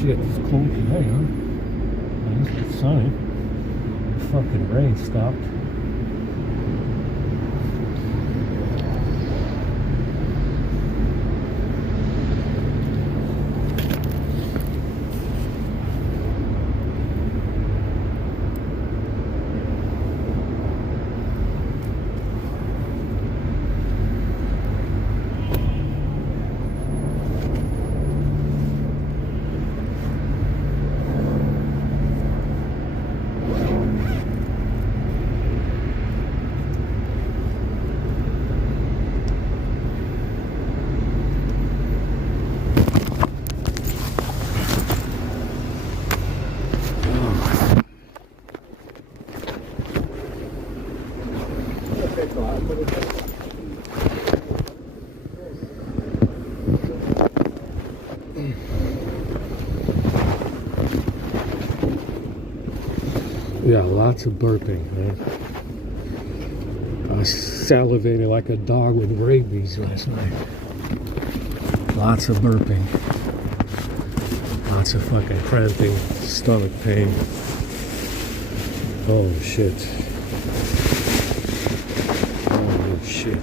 Shit, it's cold today, huh? It's sunny. The fucking rain stopped. Yeah, lots of burping, man. I was salivating like a dog with rabies last night. Lots of burping. Lots of fucking cramping, stomach pain. Oh shit. Holy shit.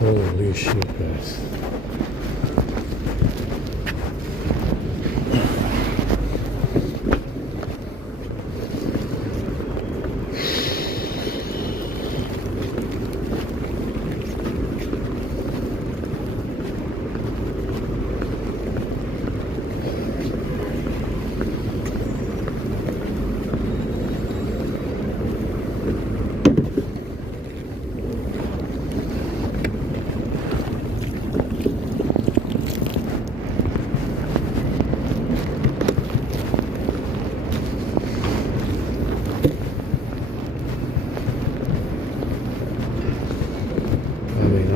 Holy shit, guys.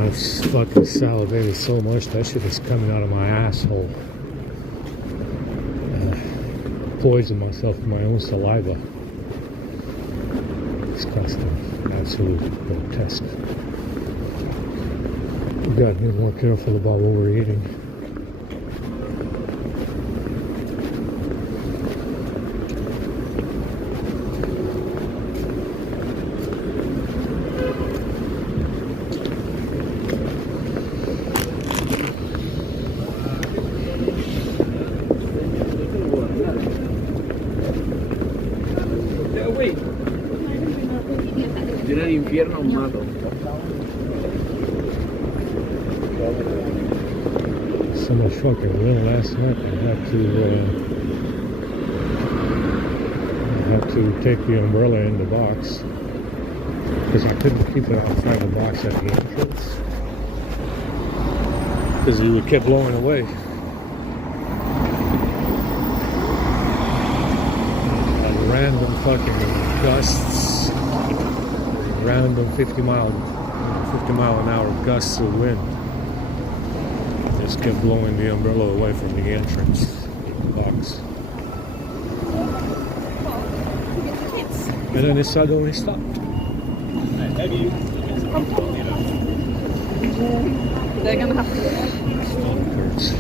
I've fucking salivated so much that shit is coming out of my asshole. Poison myself with my own saliva. Disgusting. Absolutely grotesque. We gotta be more careful about what we're eating. Tiene el infierno un mato. so much fucking wind last night. I had to take the umbrella in the box because I couldn't keep it outside the box at the entrance because it would keep blowing away. Random fucking gusts, random 50 mile an hour gusts of wind just kept blowing the umbrella away from the entrance of the box. And then it suddenly stopped. They're gonna have to. Stomach hurts.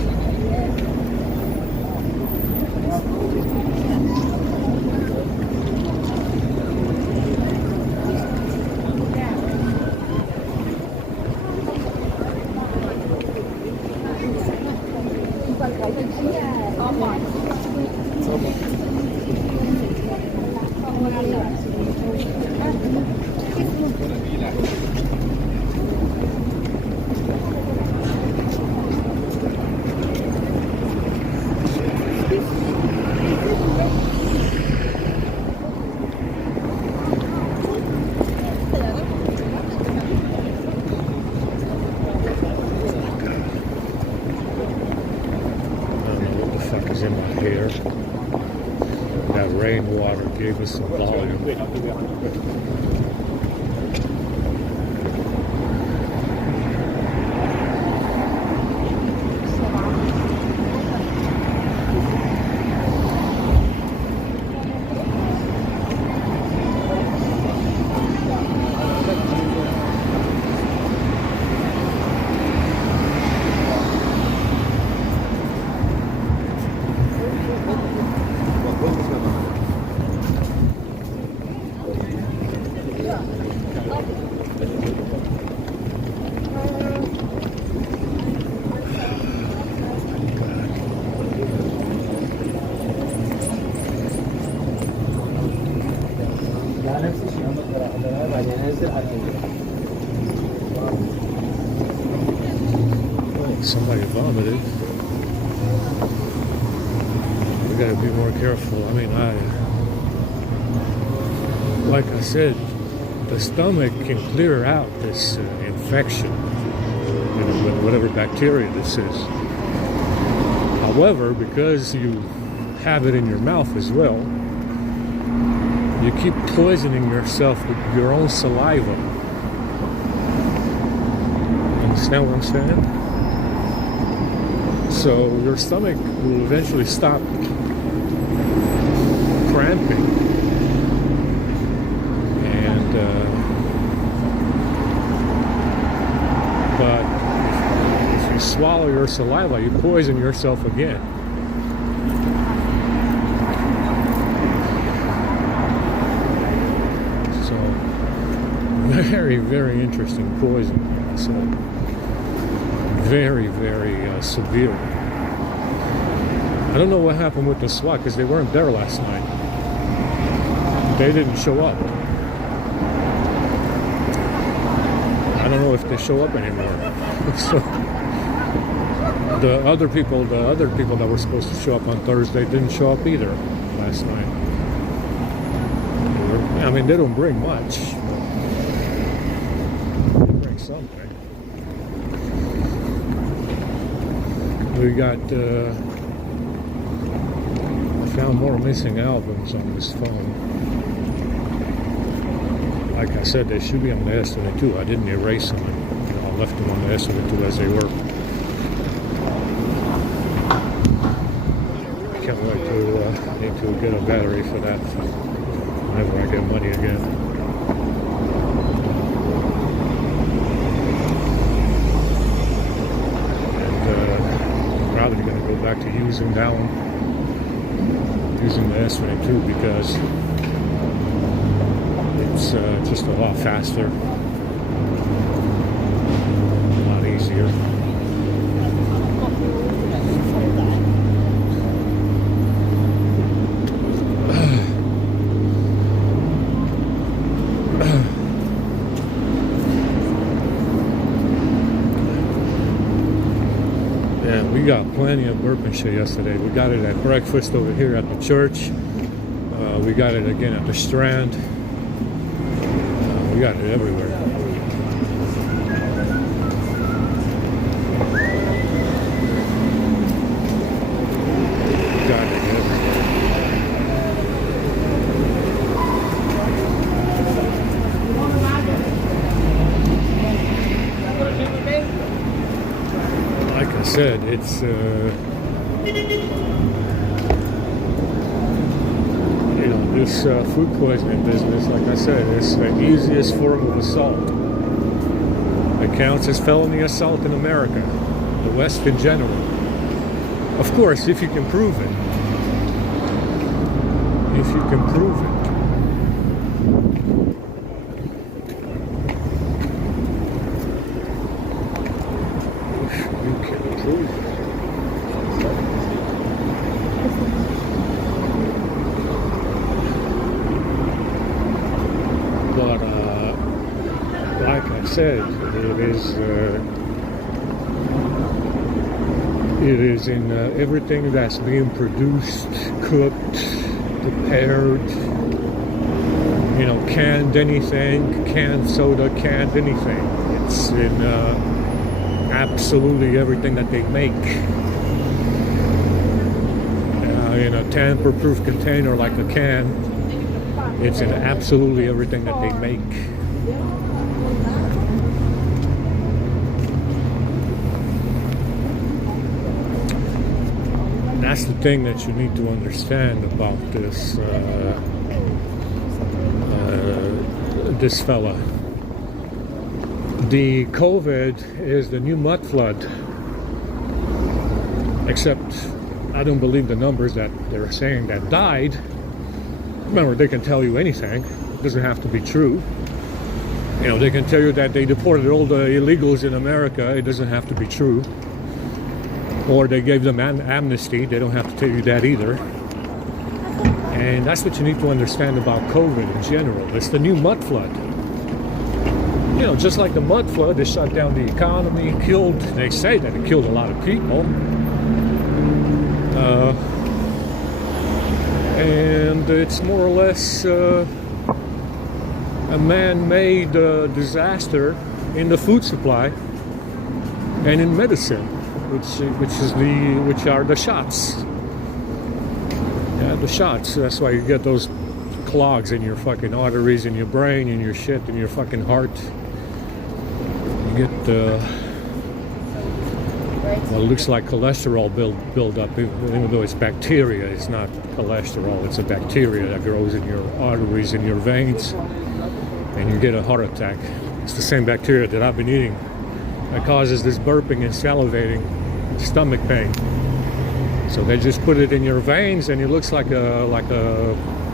In my hair. That rainwater gave us some volume. Somebody vomited. We gotta be more careful. I mean, like I said, the stomach can clear out this infection, whatever bacteria this is. However, because you have it in your mouth as well, you keep poisoning yourself with your own saliva. Understand what I'm saying? So your stomach will eventually stop cramping, and but if you swallow your saliva, you poison yourself again. So very, very interesting poison. So very, very severe. I don't know what happened with the SWAT because they weren't there last night. They didn't show up. I don't know if they show up anymore. So the other people that were supposed to show up on Thursday didn't show up either last night. I mean, they don't bring much. They bring something. We got, I found more missing albums on this phone. Like I said, they should be on the S22. I didn't erase them. I left them on the S22 as they were. Can't wait to, I need to get a battery for that whenever I get money again. Probably going to go back to using that one, using the S22 because it's just a lot faster, a lot easier. Yeah, we got plenty of burping shit yesterday. We got it at breakfast over here at the church. We got it again at the Strand. We got it everywhere. Got it everywhere. Like I said, it's this food poisoning business, like I said, it's the easiest form of assault. It counts as felony assault in America, the West in general. Of course, if you can prove it. If you can prove it. If you can prove it. But like I said, it is in everything that's being produced, cooked, prepared, canned anything, canned soda, canned anything. It's in absolutely everything that they make. In a tamper-proof container like a can. It's in absolutely everything that they make. That's the thing that you need to understand about this this fella. The COVID is the new mud flood. Except I don't believe the numbers that they're saying that died. Remember, they can tell you anything. It doesn't have to be true. They can tell you that they deported all the illegals in America. It doesn't have to be true. Or they gave them amnesty. They don't have to tell you that either. And that's what you need to understand about COVID in general. It's the new mud flood. Just like the mud flood, it shut down the economy, they say that it killed a lot of people. And it's more or less a man-made disaster in the food supply and in medicine, which are the shots. Yeah, the shots. That's why you get those clogs in your fucking arteries, in your brain, in your shit, in your fucking heart. You get well, it looks like cholesterol build up, even though it's bacteria. It's not cholesterol. It's a bacteria that grows in your arteries, in your veins, and you get a heart attack. It's the same bacteria that I've been eating that causes this burping and salivating, stomach pain. So they just put it in your veins, and it looks like a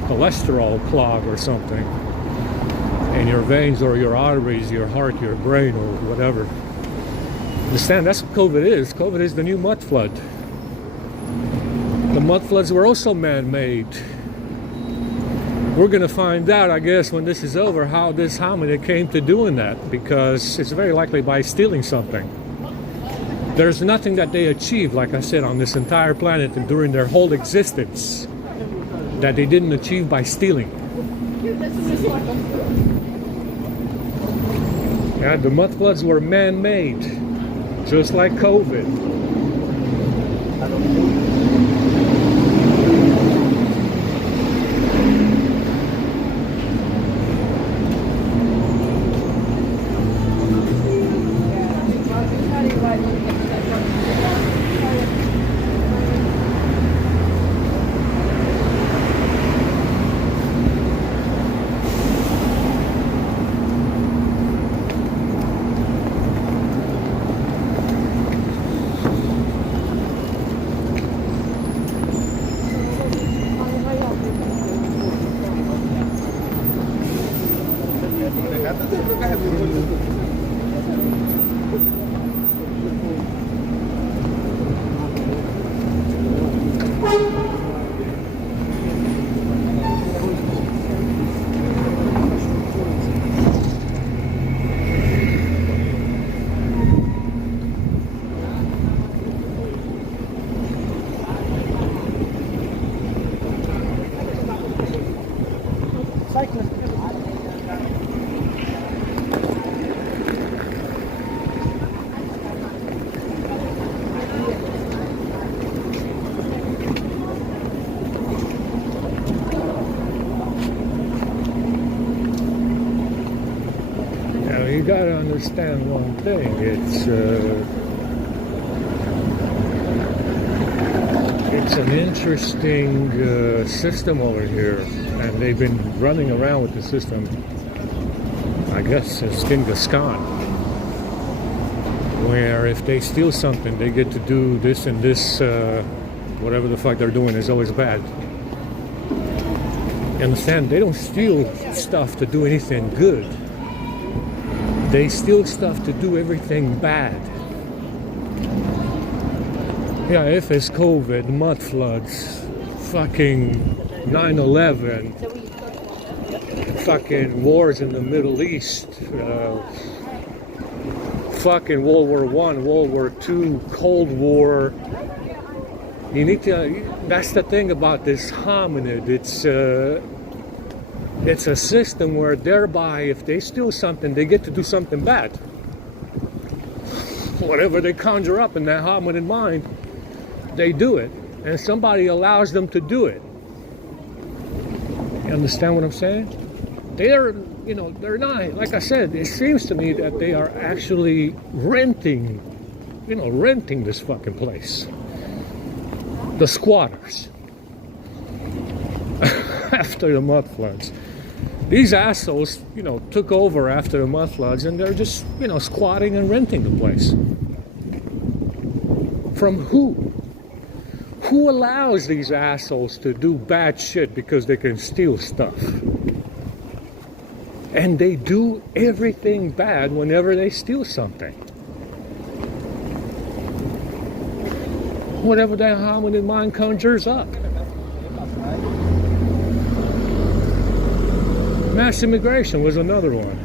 cholesterol clog or something. And your veins or your arteries, your heart, your brain, or whatever. Understand, that's what COVID is. COVID is the new mud flood. The mud floods were also man-made. We're going to find out, I guess, when this is over, how this hominid came to doing that, because it's very likely by stealing something. There's nothing that they achieved, like I said, on this entire planet and during their whole existence that they didn't achieve by stealing. Yeah, the mud floods were man-made. Just like COVID. understand one thing. It's an interesting system over here, and they've been running around with the system, I guess, since Genghis Khan, where if they steal something, they get to do this and this, whatever the fuck they're doing is always bad. You understand? They don't steal stuff to do anything good. They steal stuff to do everything bad. Yeah, if it's COVID, mud floods, fucking 9/11, fucking wars in the Middle East, fucking World War I, World War II, Cold War. You need to. That's the thing about this hominid. It's a system where thereby, if they steal something, they get to do something bad. Whatever they conjure up in that hominid mind, they do it, and somebody allows them to do it. You understand what I'm saying? They're not, like I said, it seems to me that they are actually renting this fucking place. The squatters. After the mud floods. These assholes, took over after the mud floods, and they're just, squatting and renting the place. From who? Who allows these assholes to do bad shit because they can steal stuff? And they do everything bad whenever they steal something. Whatever that hominid mind conjures up. Mass immigration was another one.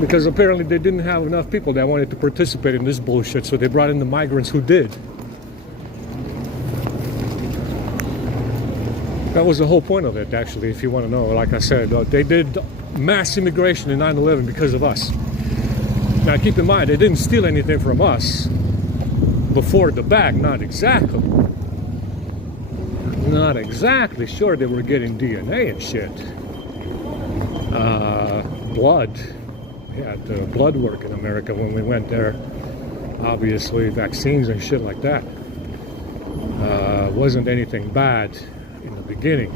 Because apparently they didn't have enough people that wanted to participate in this bullshit, so they brought in the migrants who did. That was the whole point of it, actually, if you want to know. Like I said, they did mass immigration in 9/11 because of us. Now, keep in mind, they didn't steal anything from us before the bag, not exactly. Not exactly. Sure, they were getting DNA and shit. Blood. Yeah, the blood work in America when we went there. Obviously, vaccines and shit like that. Wasn't anything bad in the beginning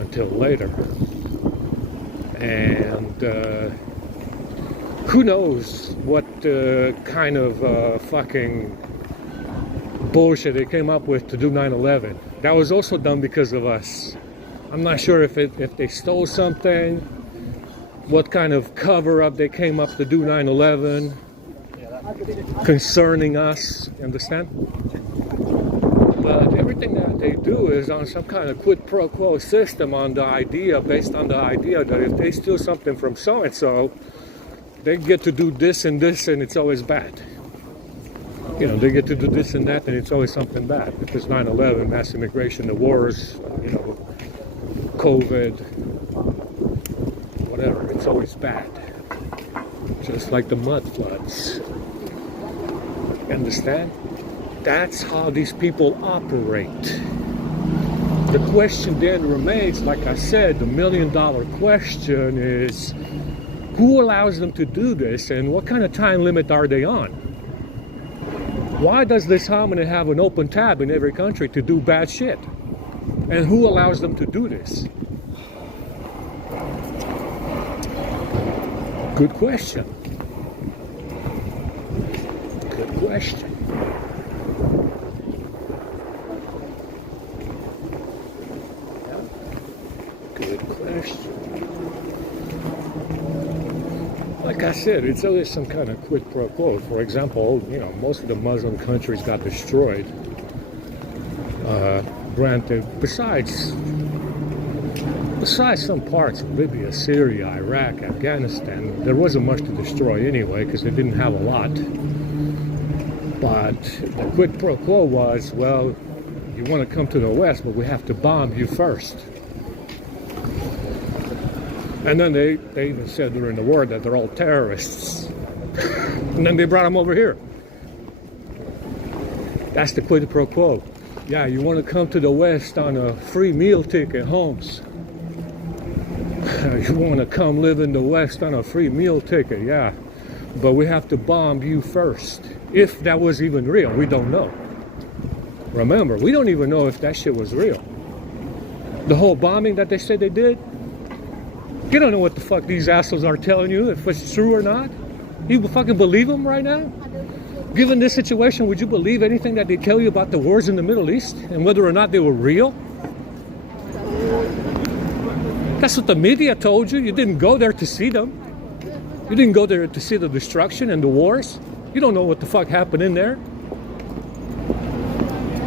until later. And who knows what kind of fucking bullshit they came up with to do 9/11. That was also done because of us. I'm not sure if they stole something, what kind of cover-up they came up to do 9/11 concerning us, understand? But everything that they do is on some kind of quid pro quo system, on the idea, based on the idea that if they steal something from so-and-so, they get to do this and this, and it's always bad. They get to do this and that, and it's always something bad. If it's 9/11, mass immigration, the wars, COVID, whatever, it's always bad. Just like the mud floods. Understand? That's how these people operate. The question then remains, like I said, the million-dollar question is, who allows them to do this, and what kind of time limit are they on? Why does this hominid have an open tab in every country to do bad shit? And who allows them to do this? Good question. Good question. Good question. Like I said, it's always some kind of quid pro quo. For example, most of the Muslim countries got destroyed. Granted, besides some parts of Libya, Syria, Iraq, Afghanistan, there wasn't much to destroy anyway because they didn't have a lot. But the quid pro quo was, well, you want to come to the West, but we have to bomb you first. And then they even said during the war that they're all terrorists. And then they brought them over here. That's the quid pro quo. Yeah, you want to come to the West on a free meal ticket, Holmes. You want to come live in the West on a free meal ticket, yeah. But we have to bomb you first. If that was even real, we don't know. Remember, we don't even know if that shit was real. The whole bombing that they said they did, you don't know what the fuck these assholes are telling you, if it's true or not. You fucking believe them right now? Given this situation, would you believe anything that they tell you about the wars in the Middle East and whether or not they were real? That's what the media told you. You didn't go there to see them. You didn't go there to see the destruction and the wars. You don't know what the fuck happened in there.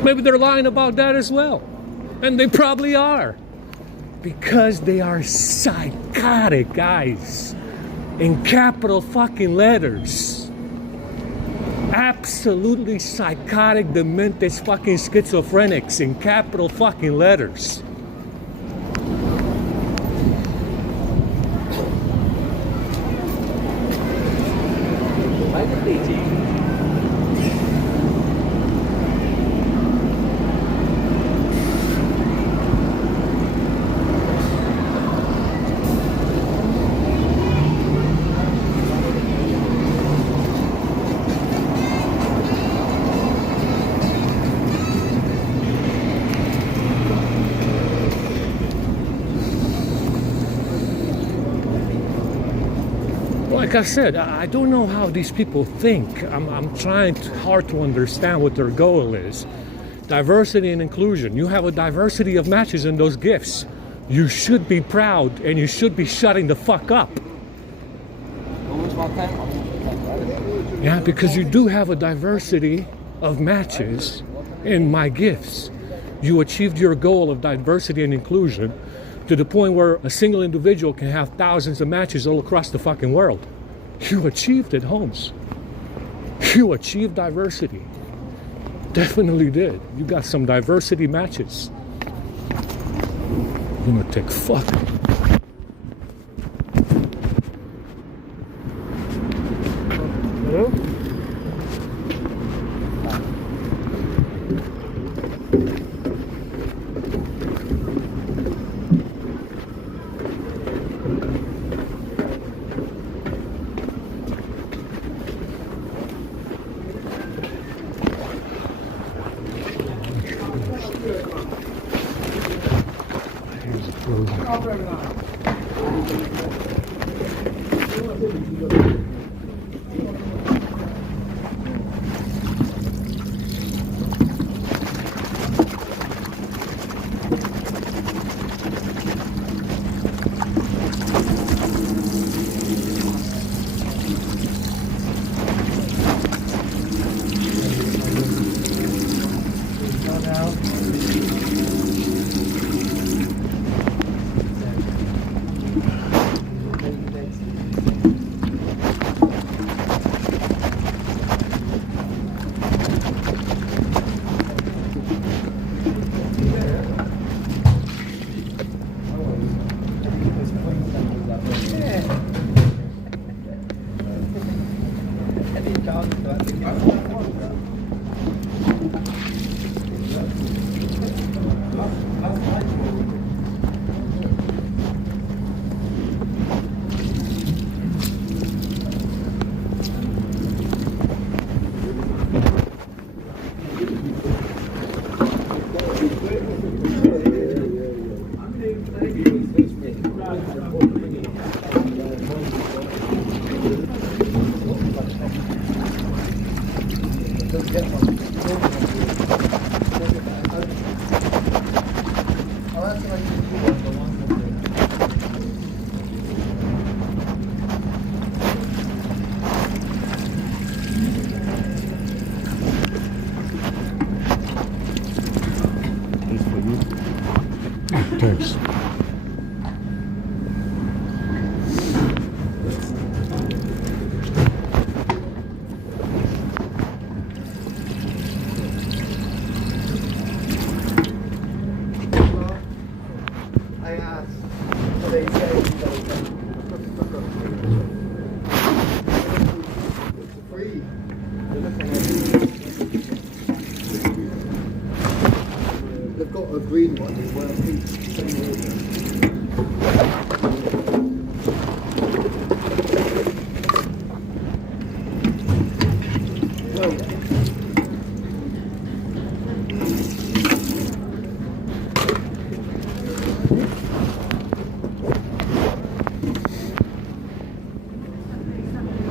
Maybe they're lying about that as well. And they probably are. Because they are psychotic, guys. In capital fucking letters. Absolutely psychotic, demented, fucking schizophrenics in capital fucking letters. Like I said, I don't know how these people think. I'm trying hard to understand what their goal is. Diversity and inclusion. You have a diversity of matches in those gifts. You should be proud and you should be shutting the fuck up. Yeah, because you do have a diversity of matches in my gifts. You achieved your goal of diversity and inclusion to the point where a single individual can have thousands of matches all across the fucking world. You achieved it, Holmes. You achieved diversity. Definitely did. You got some diversity matches. Lunatic fuck. Hello? Thanks. I asked, so they say it's free. They've got a green one as well.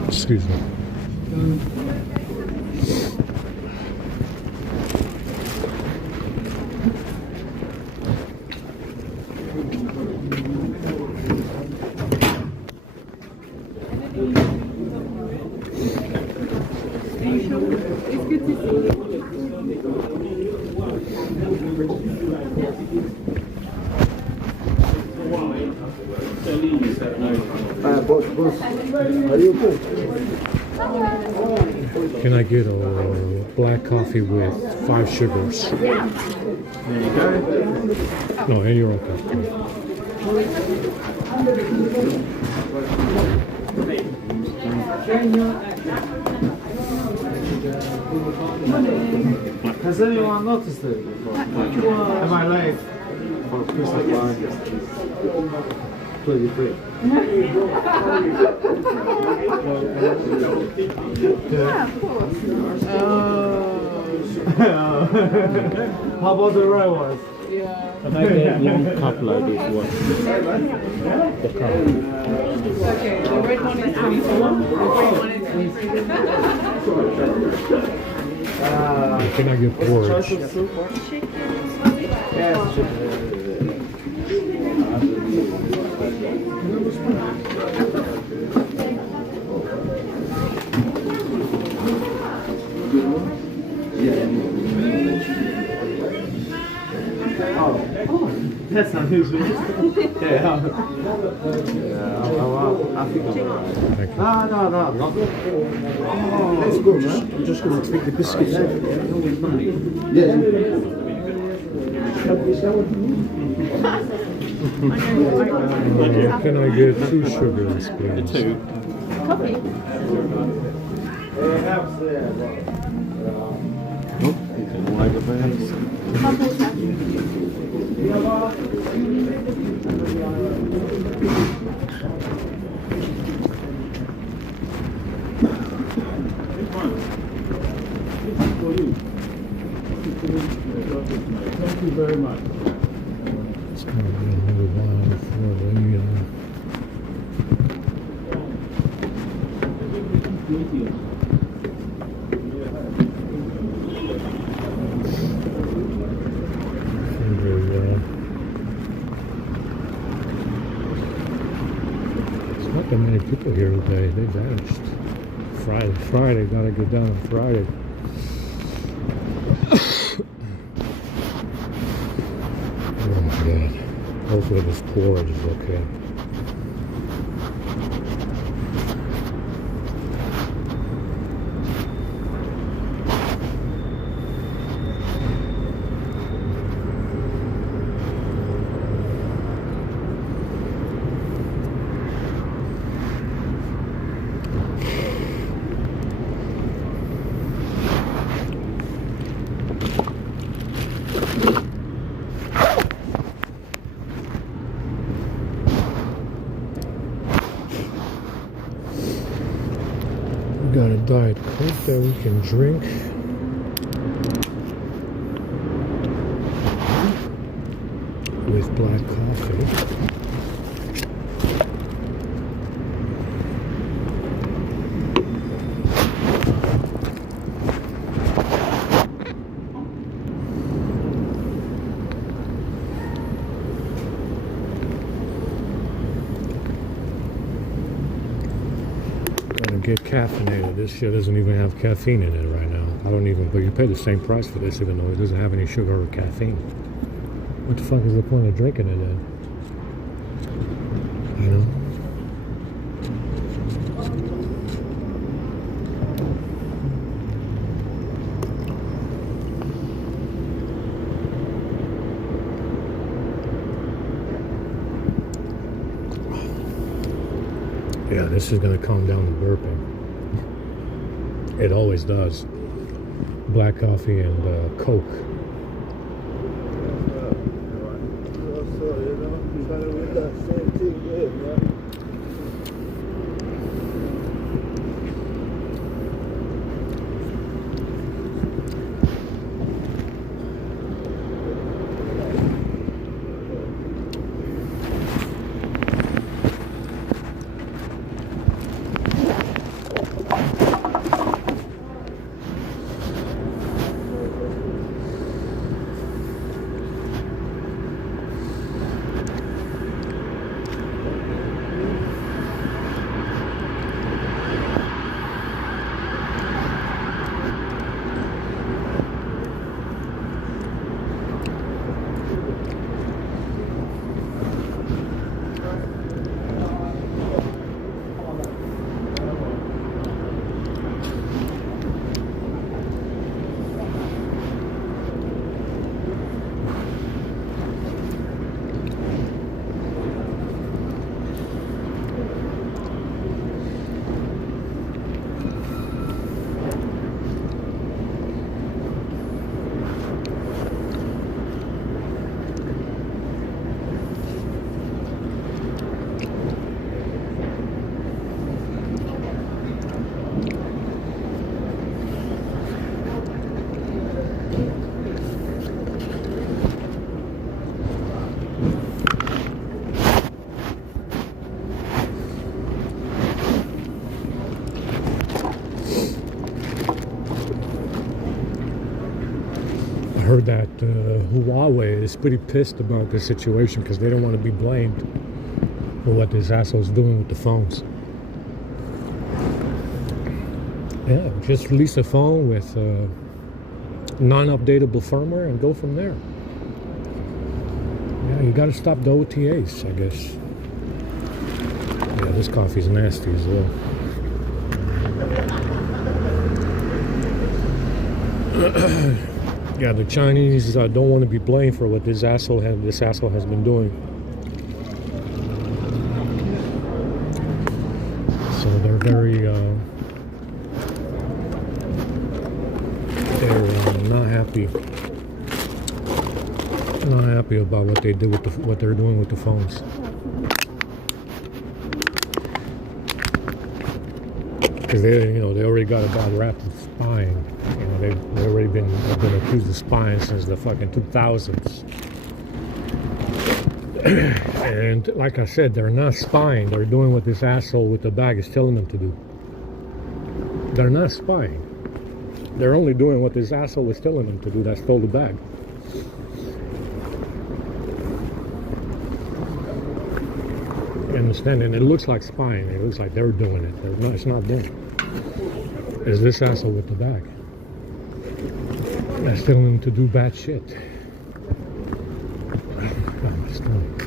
Excuse me. Boss, are you okay? Can I get a black coffee with 5 sugars? There you go. No, and you're okay. Has anyone noticed it? Am I late for Christmas party? 23. Yeah, of course. How about the right ones? Yeah. Can I get one cup like this one? The cup. Okay, the red one is 24, the green one is 23. Can I get porridge? Yes. Oh, that's unusual. Yeah. I think I'm alright. Thank you. No. Let's go, man. I'm just going to take the biscuits out. Yeah. Can I get 2 sugars, please? Coffee. Thank you very much. It's going to be another while before we There's not that many people here today. They vanished. Friday, gotta get down on Friday. Oh my God. Hopefully this porridge is okay. We got a Diet Coke that we can drink. With black coffee. Gotta get caffeinated. This shit doesn't even have caffeine in it right now. I don't even, but you pay the same price for this even though it doesn't have any sugar or caffeine. What the fuck is the point of drinking it then? You know? Yeah, this is gonna calm down the burping. It always does. Black coffee and Coke. heard that Huawei is pretty pissed about this situation because they don't want to be blamed for what this asshole's doing with the phones. Yeah, just release a phone with non-updatable firmware and go from there. Yeah, you got to stop the OTAs, I guess. Yeah, this coffee's nasty as well. Yeah, the Chinese don't want to be blamed for what this asshole has been doing. So they're very not happy about what they did with what they're doing with the phones. Because they already got a bad rap of spying. They've already been accused of spying since the fucking 2000s. And like I said, they're not spying. They're doing what this asshole with the bag is telling them to do. They're not spying. They're only doing what this asshole was telling them to do that stole the bag. You understand? And it looks like spying. It looks like they're doing it. It's not them. It's this asshole with the bag that's telling them to do bad shit. God, my stomach.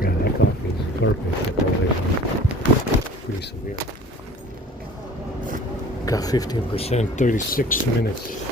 Yeah, that coffee is slurping shit all day long. Pretty severe. Got 15%, 36 minutes.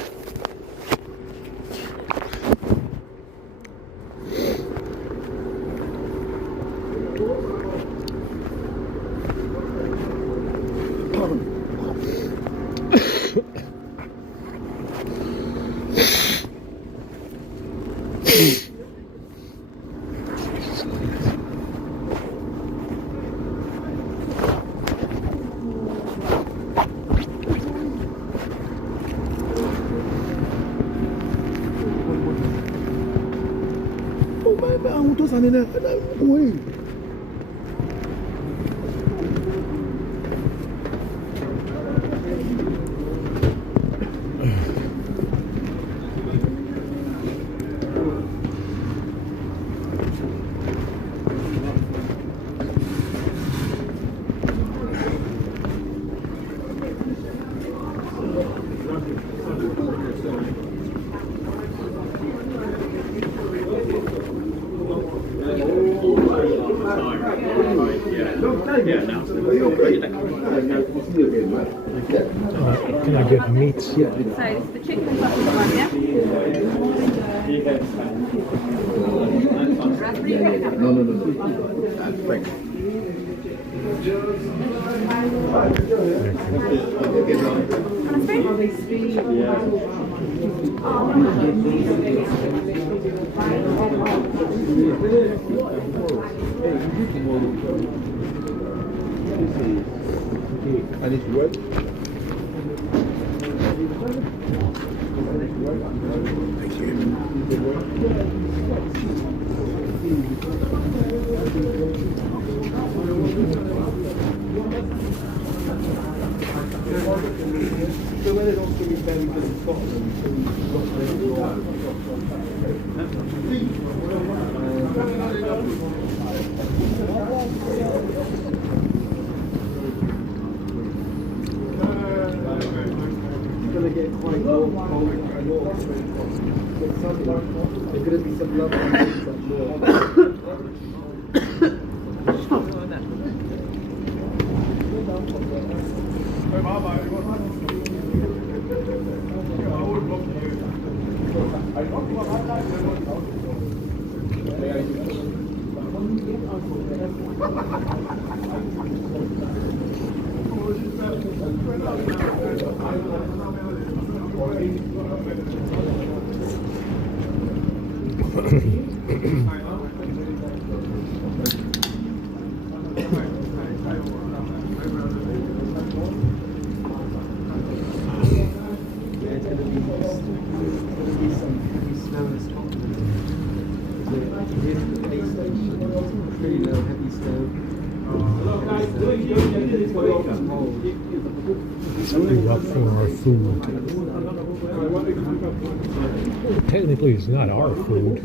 Can I get meats? So it's the chicken and sausage one, yeah? No. Thanks. And it's what? Thank you. Going to get quite low. There's going to be some love and some more. Give up for our food. Technically, it's not our food.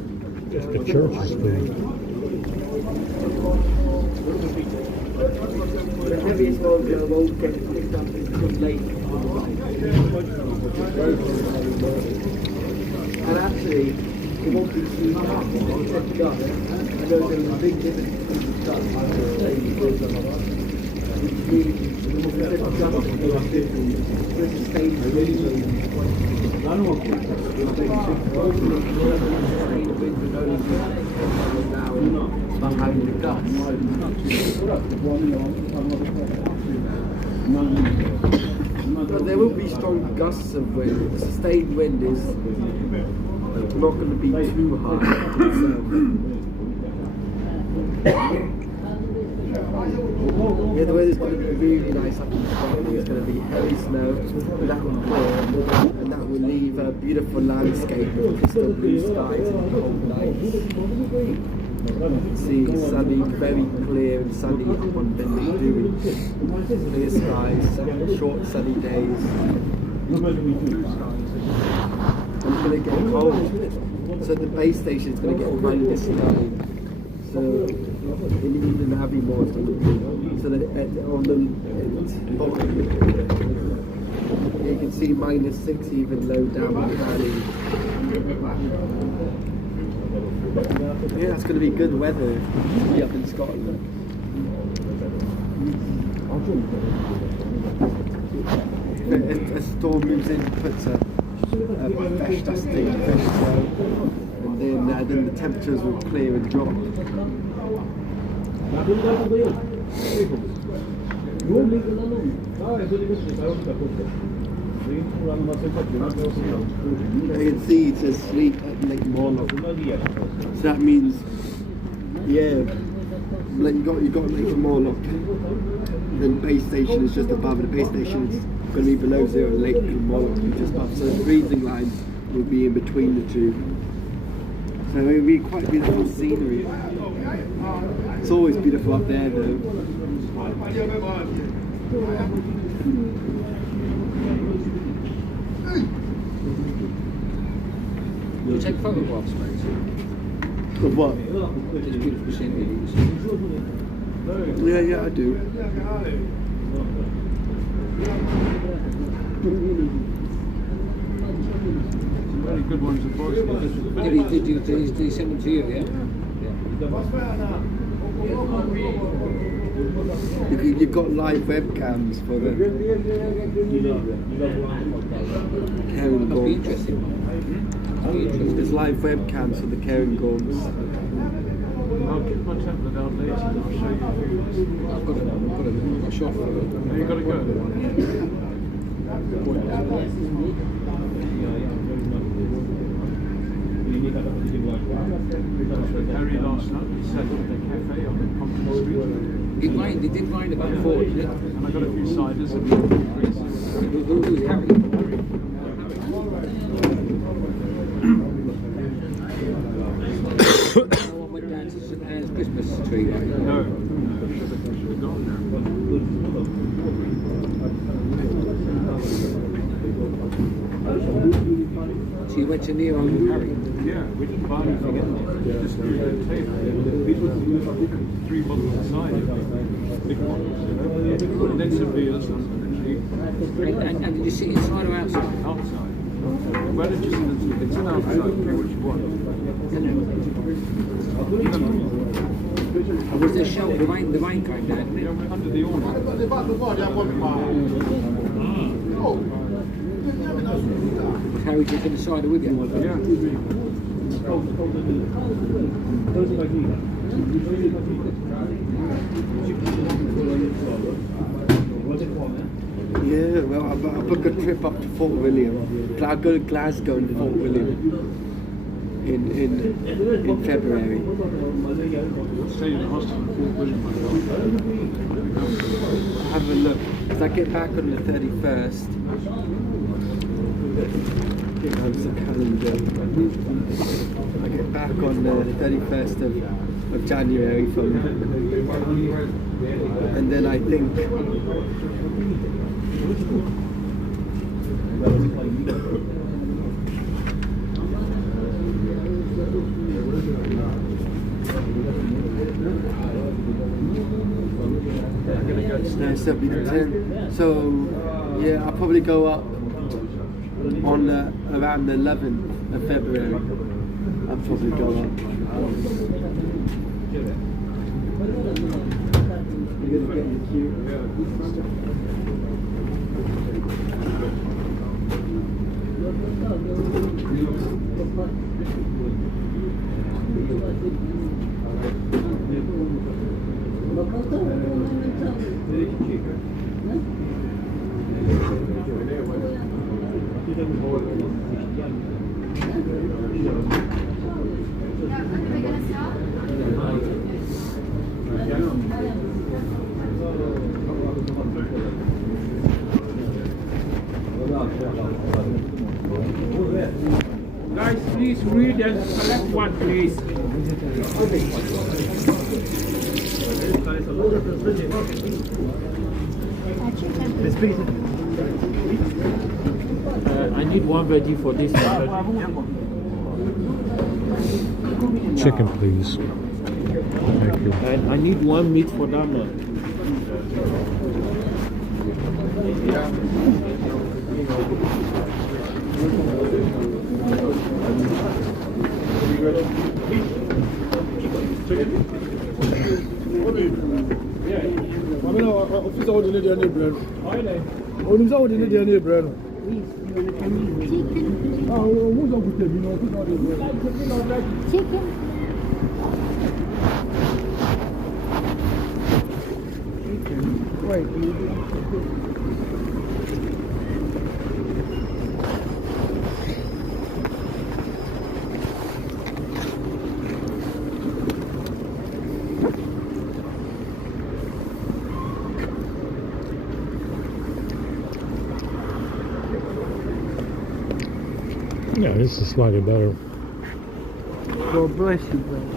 It's the church's food. The heaviest ones won't get picked up until late. And actually, it won't be too hot. It's a dust. I know there's a big difference between the dust and the stain. Which means the dust is stained really behind the gusts. But there will be strong gusts of wind. The sustained wind is not going to be too high. Yeah, the weather's going to be really nice up in Scotland. It's going to be heavy snow, but that will clear, and that will leave a beautiful landscape of crystal blue skies and cold nights. See, sunny, very clear and sunny up on Bentley Dewy. Clear skies, short sunny days. And it's going to get cold. So the base station is going to get -9. So in Eden Abbey-Moor it's going to be, so that on the bottom you can see -6 even low down the valley. Yeah, it's going to be good weather to be up in Scotland. If a storm moves in, puts a fresh dusting, fresh snow, and then the temperatures will clear and drop. You can see it says sleep at Lake Morlock. So that means, yeah, like you got Lake Morlock. Then base station is just above, and the base station is going to be below zero. Lake Morlock will be just above. So the breathing line will be in between the two. So it will be quite beautiful scenery. It's always beautiful up there though. You take photographs, mate. Of what? It's beautiful scenery. Yeah, I do. Very good ones, of course. Did he send them to you, yeah? You've got live webcams for the Cairngorms. Must be interesting. Must be interesting. There's live webcams for the Cairngorms. I'll get my tablet out later and I'll show you. I've got a shot for it. Have you got to go? Harry last night, he sat at the cafe on Compton Street. He did mind about 4, didn't he? And I got a few ciders and drinks. Who's Harry? No one went down to St Anne's Christmas tree, right? No, should have gone So you went to Nero with Harry? Yeah, we didn't buy anything. Just threw it on the table. 3 bottles aside, big bottles, and then some beers And did you sit inside or outside? outside. Well, it's an outside, do what you want. Was there shelter? The rain came down, didn't it? Under the awning. Was Harry just in the cider with you? Yeah. Yeah, well, I booked a trip up to Fort William. I'll go to Glasgow and Fort William in February. Stay in the hostel in Fort William. Have a look. As I get back on the 31st. How's the calendar? I get back on the 31st of January from, and then I think 70 to 10. So yeah, I'll probably go up on around the 11th of February. I'll probably go up. You're gonna get in the queue. Guys, please read and select one, please. I need one veggie for this one. Chicken, please. Thank you. And I need one meat for that one. Yeah, this is slightly better. God bless you, brother.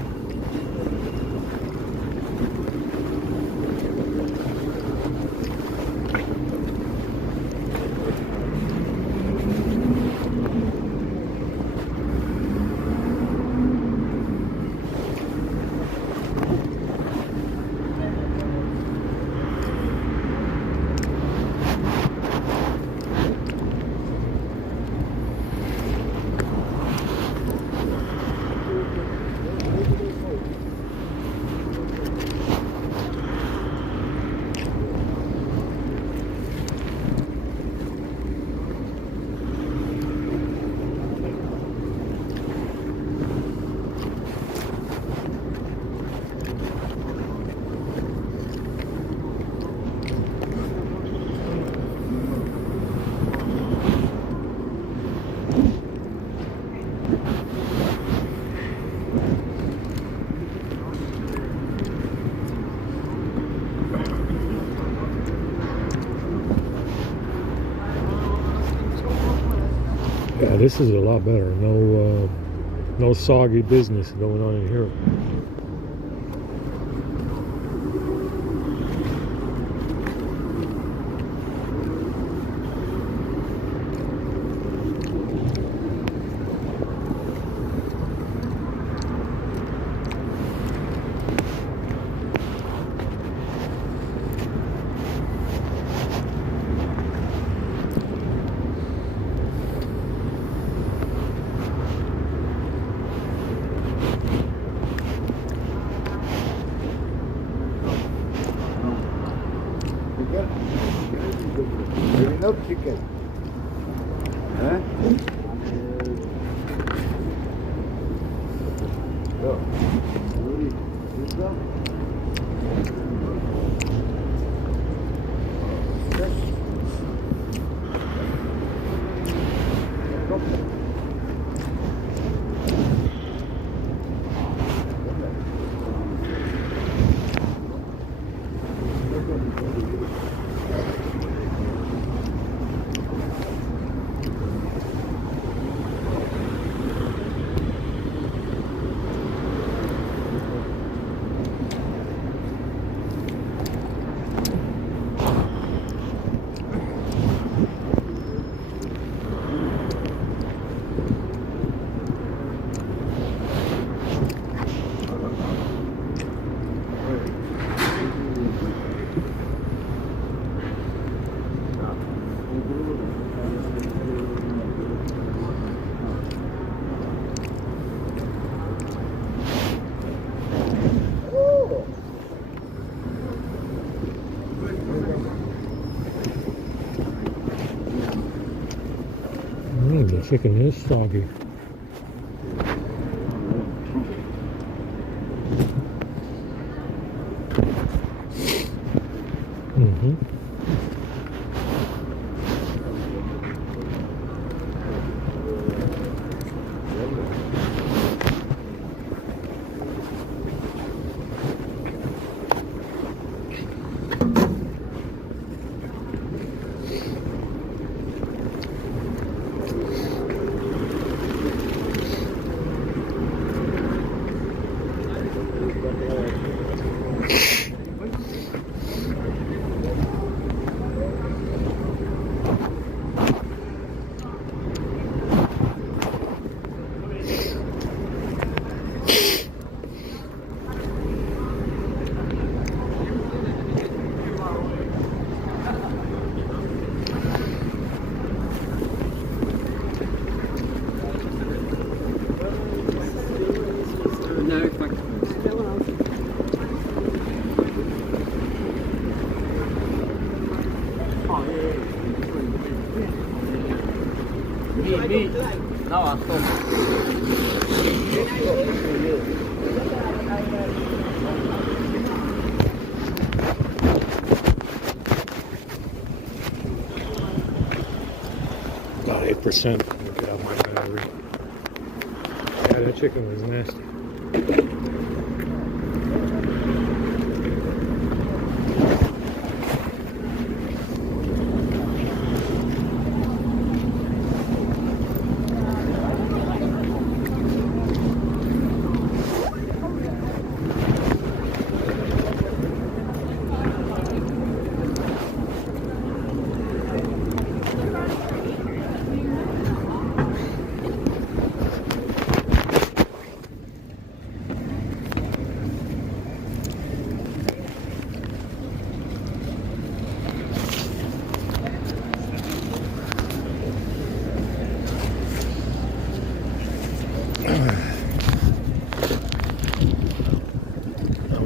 Yeah, this is a lot better. No soggy business going on in here. No chicken. Huh? The chicken is soggy. Mm-hmm. No, if I No, I thought. About 8%. Get out my battery. Yeah, that chicken was nasty.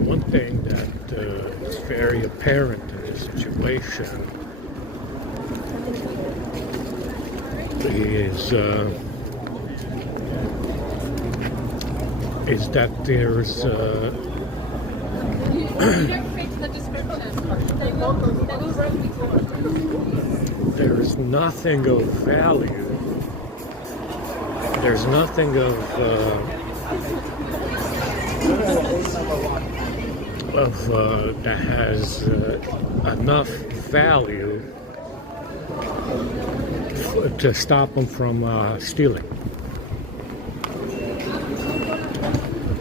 One thing that is very apparent in this situation is that there's there's nothing of value. There's nothing of that has enough value to stop them from stealing.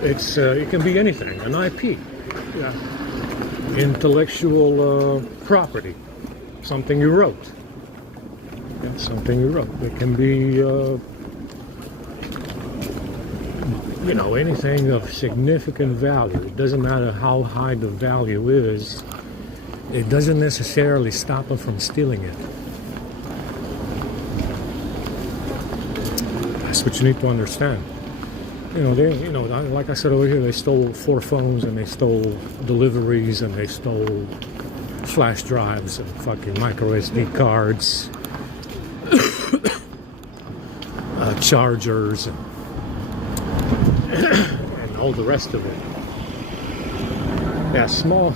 It can be anything, an IP, intellectual property, something you wrote. Something you wrote. It can be anything of significant value. It doesn't matter how high the value is. It doesn't necessarily stop them from stealing it. That's what you need to understand. Like I said over here, they stole 4 phones and they stole deliveries and they stole flash drives and fucking micro SD cards, chargers, and all the rest of it. Yeah, small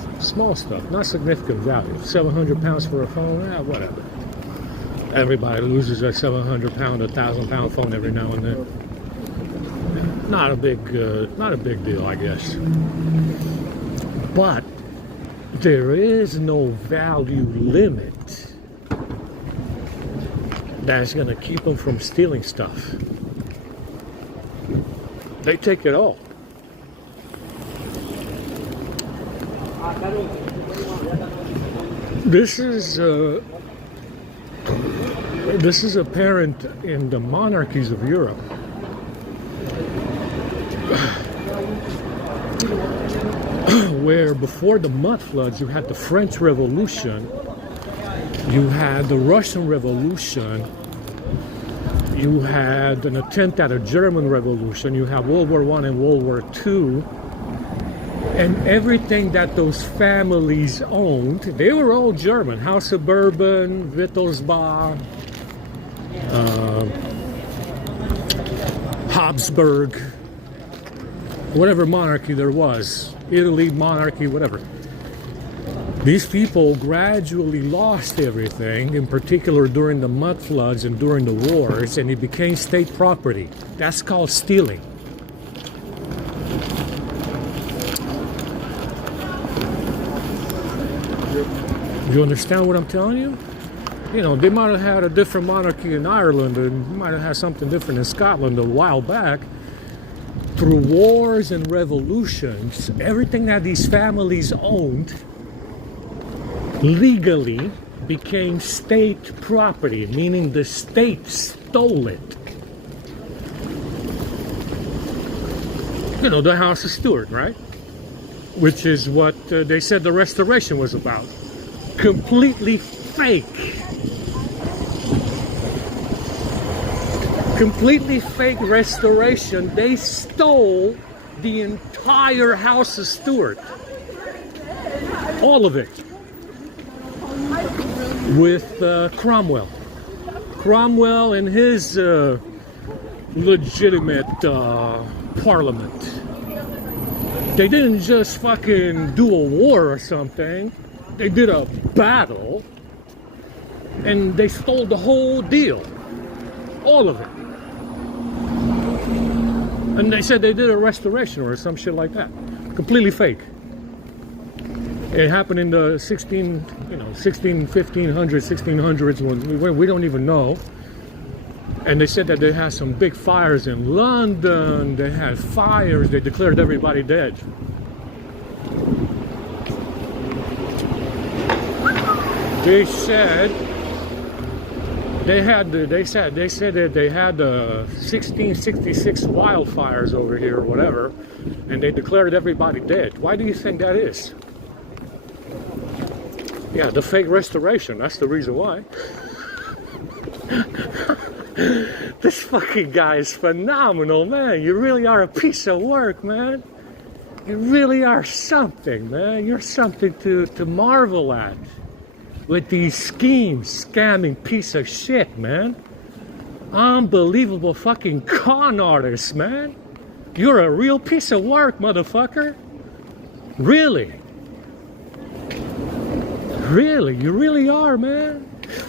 stuff, not significant value. 700 pounds for a phone, whatever. Everybody loses a 700 pound, 1,000 pound phone every now and then. Not a big deal, I guess. But there is no value limit that's going to keep them from stealing stuff. They take it all. This is apparent in the monarchies of Europe. Where before the mud floods, you had the French Revolution, you had the Russian Revolution, you had an attempt at a German Revolution, you have World War I and World War II, and everything that those families owned, they were all German. House of Bourbon, Wittelsbach, Habsburg, whatever monarchy there was, Italy, monarchy, whatever. These people gradually lost everything, in particular during the mud floods and during the wars, and it became state property. That's called stealing. You understand what I'm telling you? You know, they might have had a different monarchy in Ireland, and might have had something different in Scotland a while back. Through wars and revolutions, everything that these families owned legally became state property, meaning the state stole it. You know, the House of Stuart, right? Which is what they said the Restoration was about. Completely fake. Completely fake restoration. They stole the entire House of Stuart. All of it. With Cromwell. Cromwell and his legitimate parliament. They didn't just fucking do a war or something. They did a battle. And they stole the whole deal. All of it. And they said they did a restoration or some shit like that. Completely fake. It happened in the 1600s when we don't even know. And they said that they had some big fires in London. They had fires. They declared everybody dead. They said they said that they had the 1666 wildfires over here or whatever, and they declared everybody dead. Why do you think that is? Yeah, the fake restoration. That's the reason why. This fucking guy is phenomenal, man. You really are a piece of work, man. You really are something, man. You're something to marvel at. With these schemes, scamming piece of shit, man. Unbelievable fucking con artist, man. You're a real piece of work, motherfucker. Really. Really, you really are, man.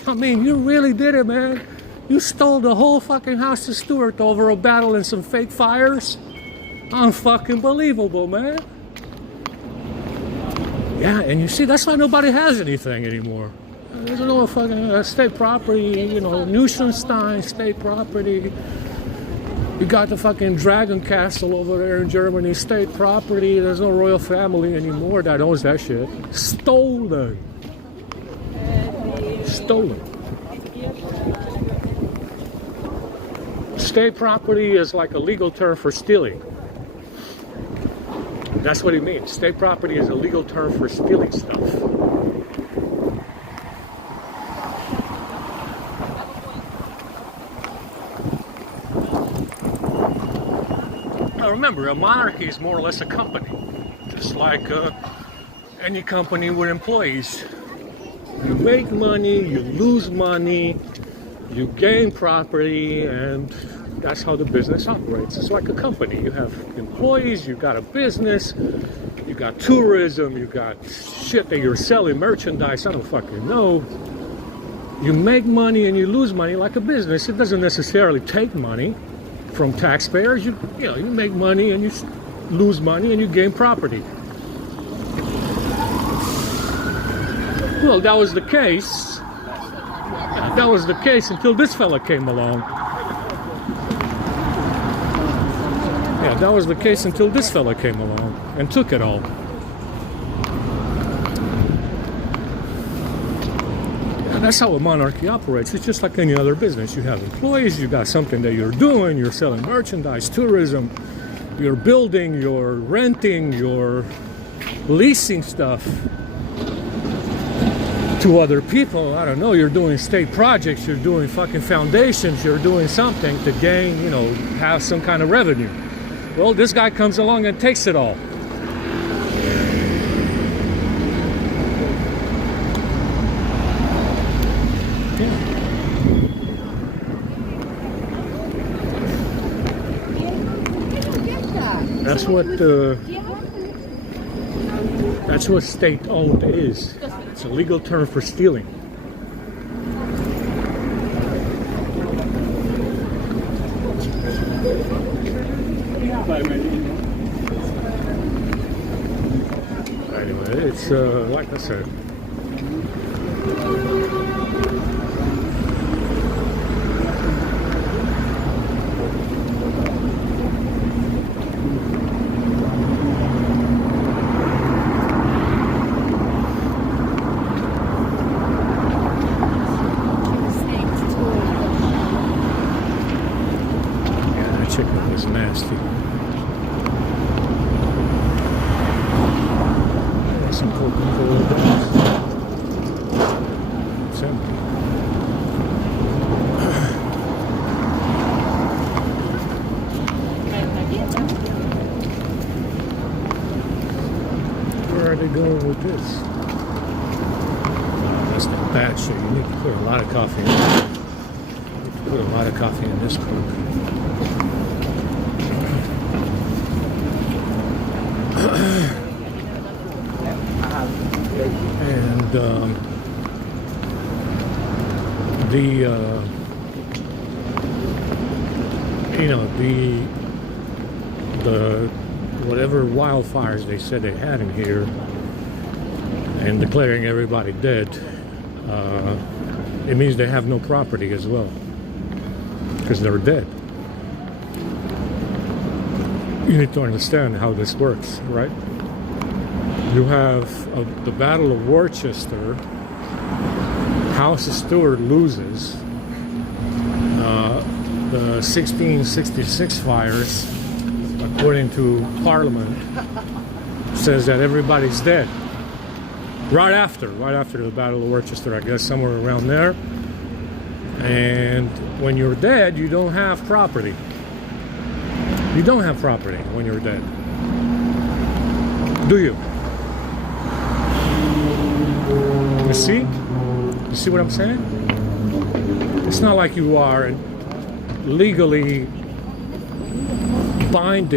I mean, you really did it, man. You stole the whole fucking House of Stuart over a battle and some fake fires. Unfucking believable, man. Yeah, and you see, that's why nobody has anything anymore. There's no fucking state property, you know, Neuschwanstein, state property. You got the fucking Dragon Castle over there in Germany, state property. There's no royal family anymore that owns that shit. Stolen. Stolen. State property is like a legal term for stealing. That's what it means. State property is a legal term for stealing stuff. Now remember, a monarchy is more or less a company. Just like any company with employees. You make money, you lose money, you gain property, and that's how the business operates. It's like a company. You have employees, you got a business, you got tourism, you got shit that you're selling, merchandise, I don't fucking know. You make money and you lose money like a business. It doesn't necessarily take money from taxpayers. You make money and you lose money and you gain property. Well, that was the case. That was the case until this fella came along. Yeah, that was the case until this fella came along and took it all. And that's how a monarchy operates. It's just like any other business. You have employees, you got something that you're doing, you're selling merchandise, tourism, you're building, you're renting, you're leasing stuff to other people. I don't know, you're doing state projects, you're doing fucking foundations, you're doing something to gain, have some kind of revenue. Well, this guy comes along and takes it all. That's what state-owned is. It's a legal term for stealing. Anyway, it's like I said. Chicken was nasty. Some Coca-Cola bottles. It's empty. Where are they going with this? That's the bad shit. You need to put a lot of coffee in. You need to put a lot of coffee in this Coke. And the whatever wildfires they said they had in here, and declaring everybody dead, it means they have no property as well, because they're dead. You need to understand how this works, right? You have the Battle of Worcester. House of Stuart loses. The 1666 fires, according to Parliament, says that everybody's dead. Right after the Battle of Worcester, I guess somewhere around there. And when you're dead, you don't have property. You don't have property when you're dead. Do you? You see? You see what I'm saying? It's not like you are legally binded